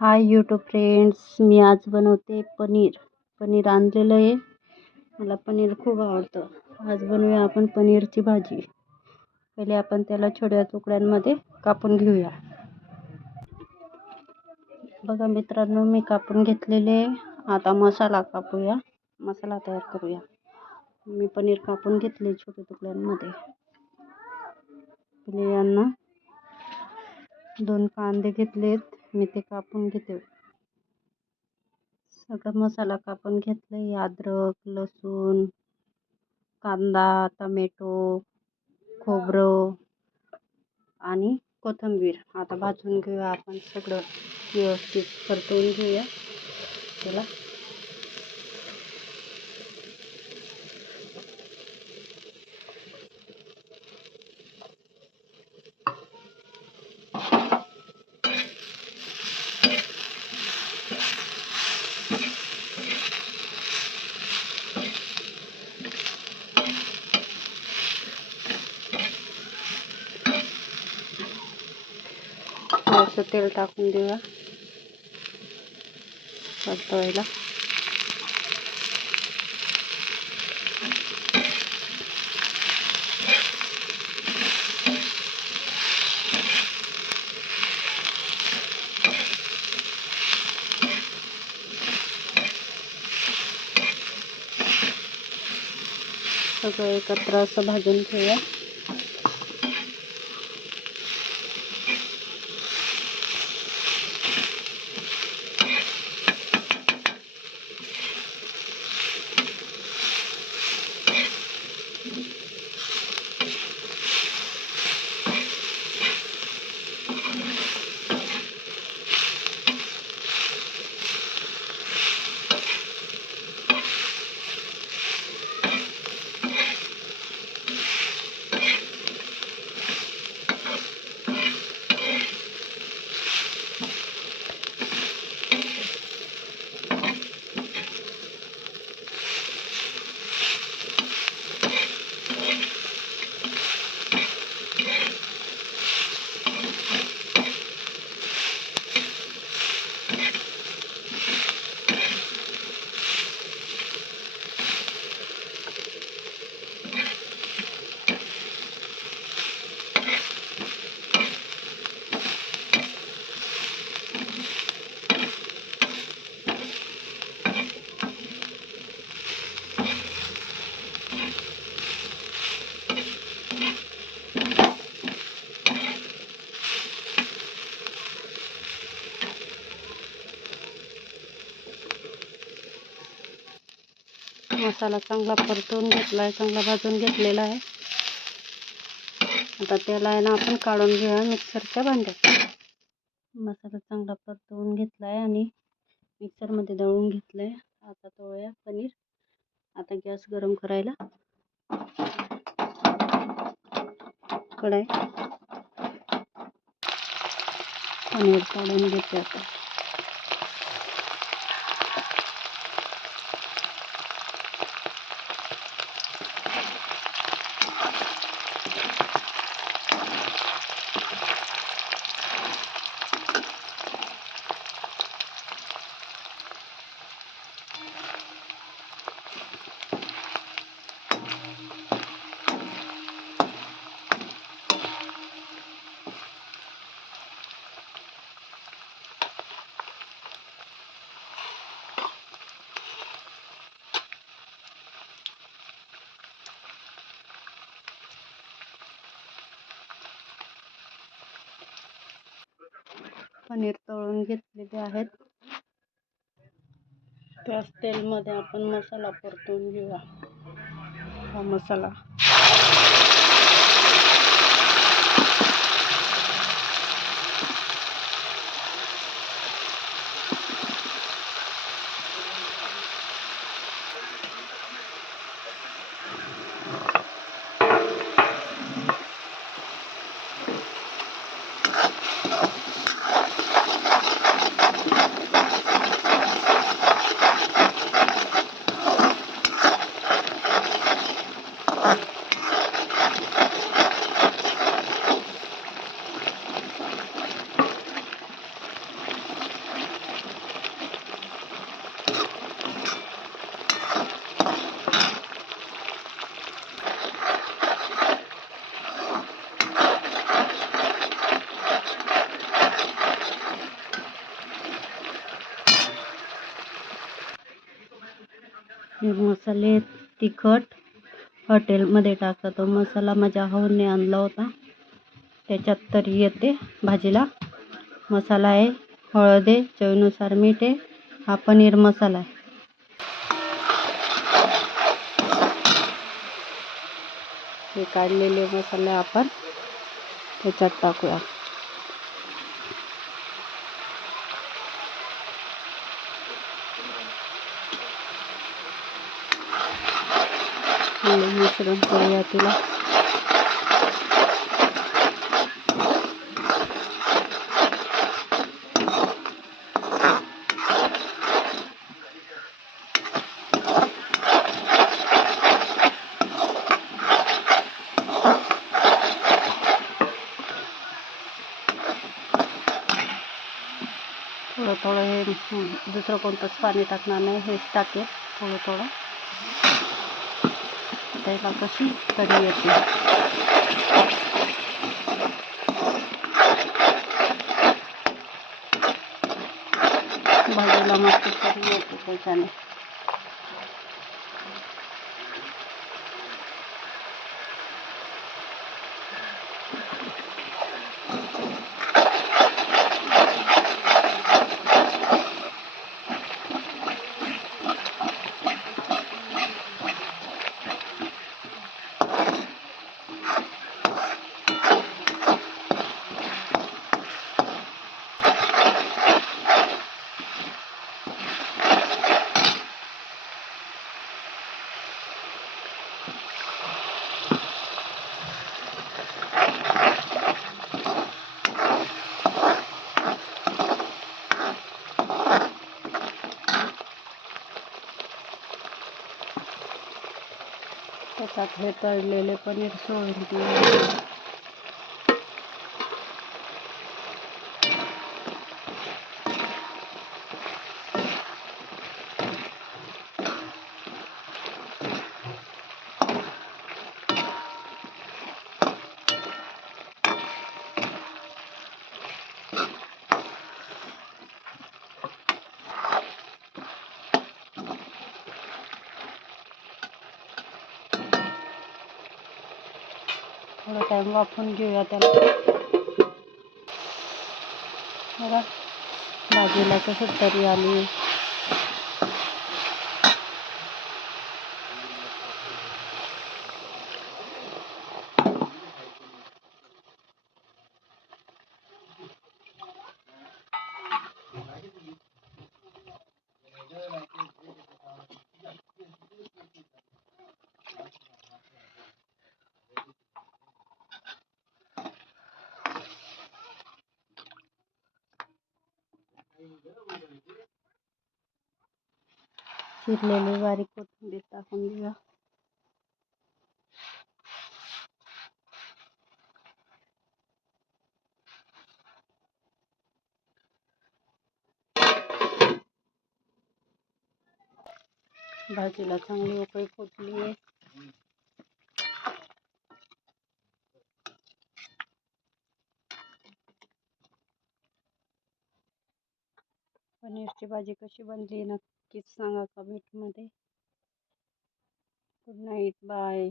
Hi YouTube friends, मी आज बनवते पनीर आणलेलं आहे. मला पनीर खूप आवडतं. आज बनवूया आपण पनीरची भाजी. पहिले आपण त्याला छोट्या तुकड्यांमध्ये कापून घेऊया. बघा मित्रांनो, मी कापून घेतलेले. आता मसाला तयार करूया. मी पनीर कापून घेतले छोट्या तुकड्यांमध्ये. पहिले यांना 2 कांदे घेतलेत, मी ते कापून घेते. सगळा मसाला कापून घेतले. अद्रक, लसूण, कांदा, टोमॅटो, खोबरं आणि कोथिंबीर. आता भाजून घेऊया आपण. सगळं व्यवस्थित परतवून घेऊया त्याला. थोडंसं तेल टाकून देऊया परतवायला. सगळं एकत्र असं भाजून घेऊया. मसाला चांगला परतवून घेतला आहे, चांगला भाजून घेतलेला आहे. आता त्याला आहे ना आपण काढून घेऊया मिक्सरच्या भांड्यात. मसाला चांगला परतवून घेतला आहे आणि मिक्सरमध्ये दळून घेतलं आहे. आता तळूया पनीर. आता गॅस गरम करायला कढई. पनीर तळून घेते आता. पनीर तळून घेतलेले आहेत. त्याच तेलमध्ये आपण मसाला परतून घेऊया. हा मसाला मी मसाले तिखट हॉटेलमध्ये टाकता तो मसाला माझ्या भाऊने आणला होता, त्याच्यात तरी येते भाजीला. मसाला आहे, हळद आहे, चवीनुसार मीठ आहे. हा पनीर मसाला आहे. हे काढलेले मसाले आपण त्याच्यात टाकूया. मिश्रण करूया तिला. थोडं थोडं हे दुसरं कोणतंच पाणी टाकणार नाही, हेच टाकेल थोडं थोडं. त्याला कशी तरी येते. भाजीला मस्त तरी येते त्याच्याने. त्याच्यात हे तळलेले पनीर सोडून देऊ. थोडा टाइम वाफवून घेऊया त्याला. बघा भाजीला कसं तरी आली. चिरलेली बारीक कोथिंबीर टाकून घेऊया. भाजीला चांगली उकळी फुटली आहे. पनीरची भाजी कशी बनली नक्कीच सांगा कमेंटमध्ये. Good night, bye.